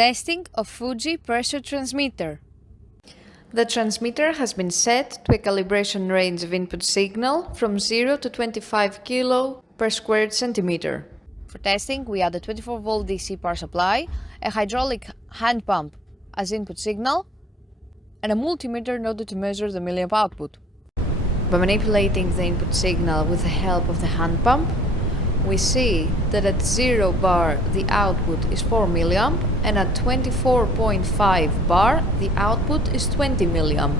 Testing of Fuji pressure transmitter. The transmitter has been set to a calibration range of input signal from 0 to 25 kilo per squared centimeter. For testing, we add a 24-volt DC power supply, a hydraulic hand pump as input signal, and a multimeter in order to measure the milliamp output. By manipulating the input signal with the help of the hand pump, we see that at 0 bar the output is 4 milliamp and at 24.5 bar the output is 20 milliamp.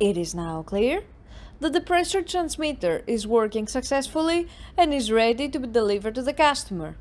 It is now clear that the pressure transmitter is working successfully and is ready to be delivered to the customer.